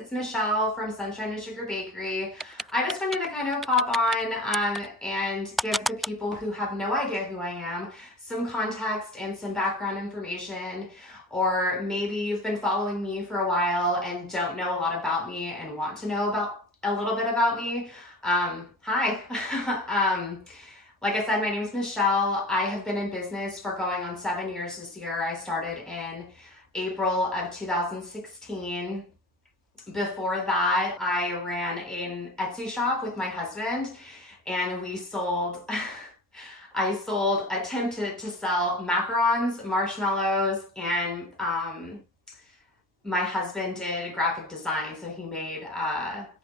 It's Michelle from Sunshine and Sugar Bakery. I just wanted to kind of pop on and give the people who have no idea who I am some context and some background information, or maybe you've been following me for a while and don't know a lot about me and want to know about a little bit about me. Hi. Like I said, my name is Michelle. I have been in business for going on 7 years this year. I started in April of 2016. Before that, I ran an Etsy shop with my husband, and we sold, I attempted to sell macarons, marshmallows, and my husband did graphic design, so he made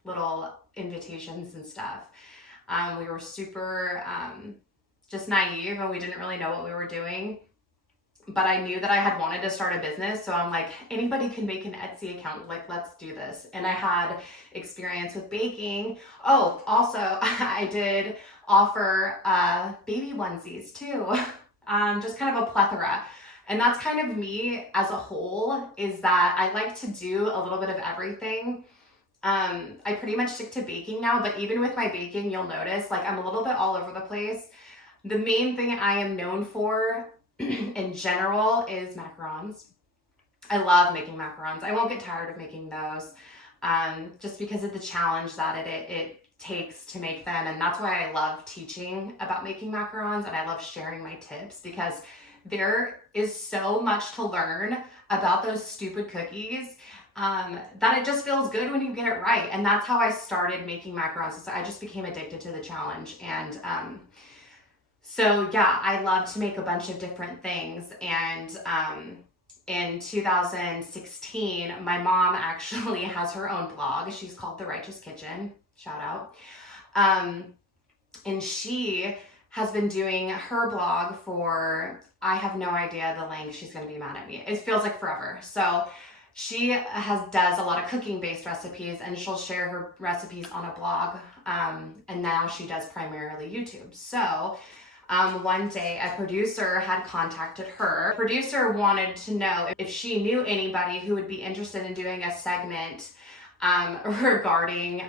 little invitations and stuff. We were super just naive, and we didn't really know what we were doing. But I knew that I had wanted to start a business, so I'm like, anybody can make an Etsy account, like, let's do this. And I had experience with baking. Oh, also, I did offer baby onesies too, just kind of a plethora. And that's kind of me as a whole, is that I like to do a little bit of everything. I pretty much stick to baking now, but even with my baking, you'll notice like I'm a little bit all over the place. The main thing I am known for in general is macarons. I love making macarons. I won't get tired of making those, just because of the challenge that it takes to make them. And that's why I love teaching about making macarons, and I love sharing my tips, because there is so much to learn about those stupid cookies, that it just feels good when you get it right. And that's how I started making macarons. So I just became addicted to the challenge. And so yeah, I love to make a bunch of different things. And in 2016, my mom actually has her own blog. She's called The Righteous Kitchen. Shout out. And she has been doing her blog for, I have no idea the length. She's going to be mad at me. It feels like forever. So she does a lot of cooking based recipes, and she'll share her recipes on a blog. And now she does primarily YouTube. So one day a producer had contacted her. The producer wanted to know if she knew anybody who would be interested in doing a segment regarding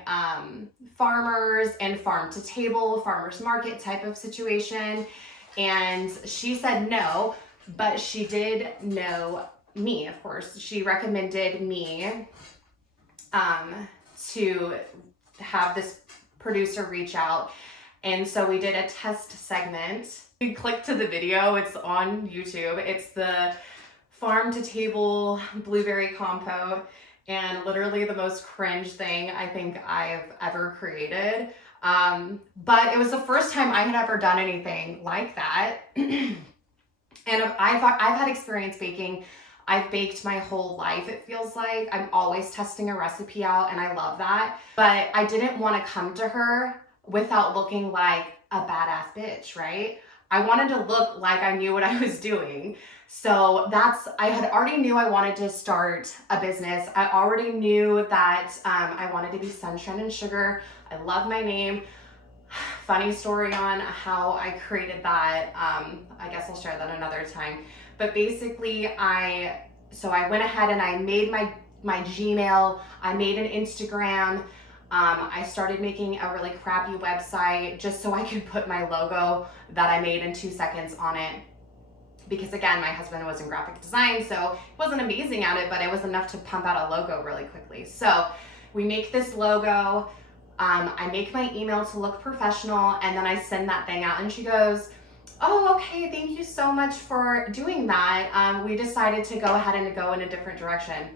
farmers and farm to table, farmers market type of situation. And she said no, but she did know me, of course. She recommended me to have this producer reach out. And so we did a test segment. You click to the video, it's on YouTube. It's the farm to table blueberry compote, and literally the most cringe thing I think I've ever created. But it was the first time I had ever done anything like that. And I've had experience baking. I've baked my whole life, it feels like. I'm always testing a recipe out, and I love that. But I didn't want to come to her without looking like a badass bitch, right? I wanted to look like I knew what I was doing. So I had already knew I wanted to start a business. I already knew that I wanted to be Sunshine and Sugar. I love my name. Funny story on how I created that. I guess I'll share that another time. But basically, I went ahead and I made my Gmail. I made an Instagram. I started making a really crappy website just so I could put my logo that I made in 2 seconds on it. Because again, my husband was in graphic design, so he wasn't amazing at it, but it was enough to pump out a logo really quickly. So we make this logo. I make my email to look professional, and then I send that thing out, and she goes, "Oh, okay, thank you so much for doing that. We decided to go ahead and go in a different direction.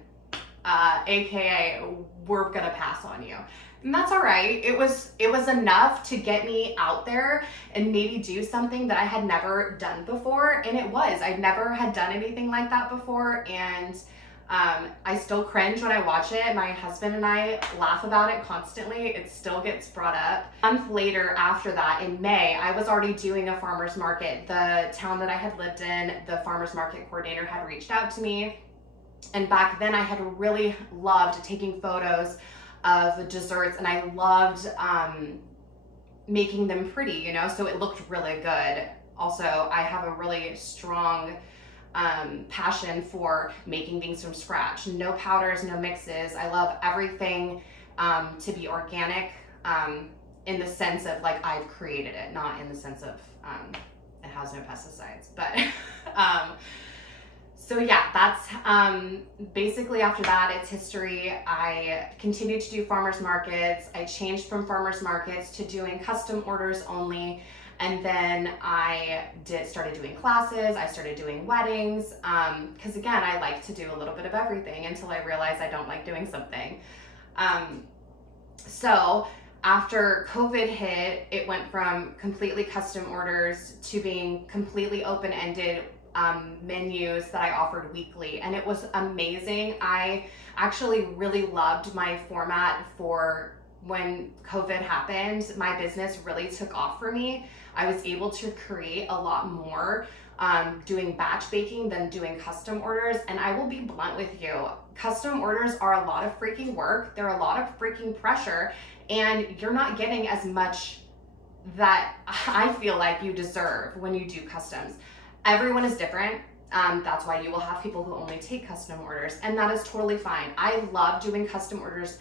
AKA, we're gonna pass on you." And that's all right. It was enough to get me out there and maybe do something that I had never done before. And it was. I never had done anything like that before. And I still cringe when I watch it. My husband and I laugh about it constantly. It still gets brought up. A month later, after that, in May, I was already doing a farmer's market. The town that I had lived in, the farmer's market coordinator had reached out to me. And back then I had really loved taking photos of desserts, and I loved making them pretty, so it looked really good. Also, I have a really strong passion for making things from scratch. No powders, no mixes. I love everything to be organic in the sense of like I've created it, not in the sense of it has no pesticides. But so yeah, that's basically after that, it's history. I continued to do farmers markets. I changed from farmers markets to doing custom orders only. And then I started doing classes. I started doing weddings. Because again, I like to do a little bit of everything until I realize I don't like doing something. So after COVID hit, it went from completely custom orders to being completely open-ended menus that I offered weekly, and it was amazing. I actually really loved my format for when COVID happened. My business really took off for me. I was able to create a lot more doing batch baking than doing custom orders. And I will be blunt with you, custom orders are a lot of freaking work. They're a lot of freaking pressure, and you're not getting as much that I feel like you deserve when you do customs. Everyone is different. That's why you will have people who only take custom orders, and that is totally fine. I love doing custom orders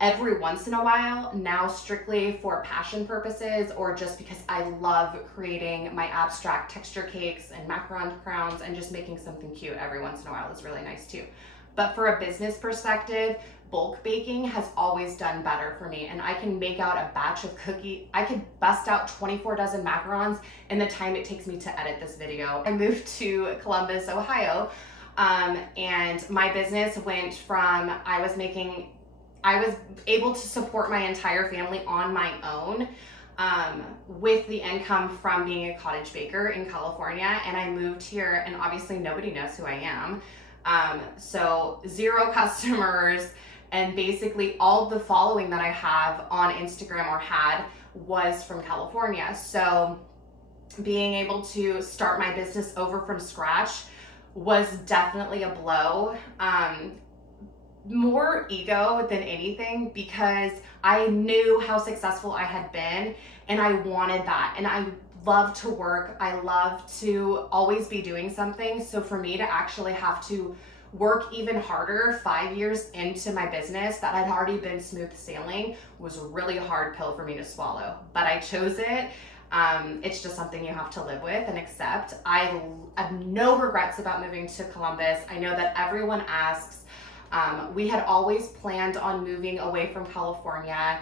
every once in a while, now strictly for passion purposes or just because I love creating my abstract texture cakes and macaron crowns, and just making something cute every once in a while is really nice too. But for a business perspective, bulk baking has always done better for me, and I can make out a batch of cookie. I could bust out 24 dozen macarons in the time it takes me to edit this video. I moved to Columbus, Ohio, and my business went from I was able to support my entire family on my own with the income from being a cottage baker in California, and I moved here, and obviously nobody knows who I am. So 0 customers, and basically all the following that I have on Instagram or had was from California. So being able to start my business over from scratch was definitely a blow. More ego than anything, because I knew how successful I had been and I wanted that. And I love to work. I love to always be doing something. So for me to actually have to work even harder 5 years into my business that had already been smooth sailing was a really hard pill for me to swallow. But I chose it. It's just something you have to live with and accept. I have no regrets about moving to Columbus. I know that everyone asks. We had always planned on moving away from California.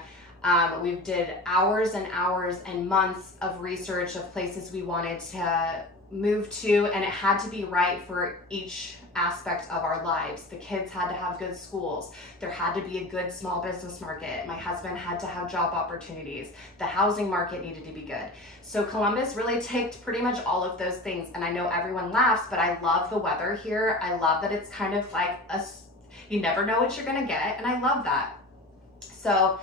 We did hours and hours and months of research of places we wanted to move to, and it had to be right for each aspect of our lives. The kids had to have good schools. There had to be a good small business market. My husband had to have job opportunities. The housing market needed to be good. So Columbus really ticked pretty much all of those things. And I know everyone laughs, but I love the weather here. I love that it's kind of like you never know what you're gonna get, and I love that. So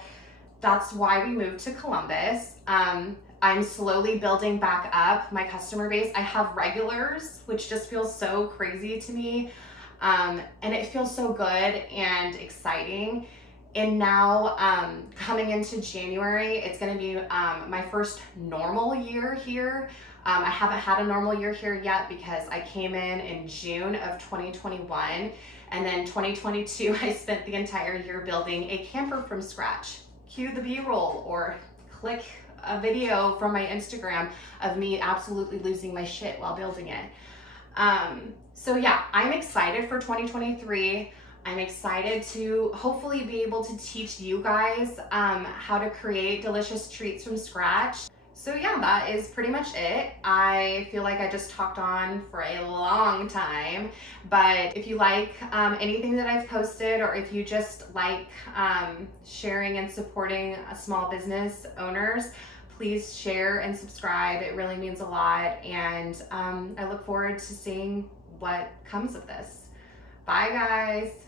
that's why we moved to Columbus. I'm slowly building back up my customer base. I have regulars, which just feels so crazy to me. And it feels so good and exciting. And now coming into January, it's gonna be my first normal year here. I haven't had a normal year here yet because I came in June of 2021. And then 2022, I spent the entire year building a camper from scratch. Cue the B-roll or click a video from my Instagram of me absolutely losing my shit while building it. So yeah, I'm excited for 2023. I'm excited to hopefully be able to teach you guys how to create delicious treats from scratch. So yeah, that is pretty much it. I feel like I just talked on for a long time, but if you like anything that I've posted, or if you just like sharing and supporting small business owners, please share and subscribe. It really means a lot, and I look forward to seeing what comes of this. Bye guys.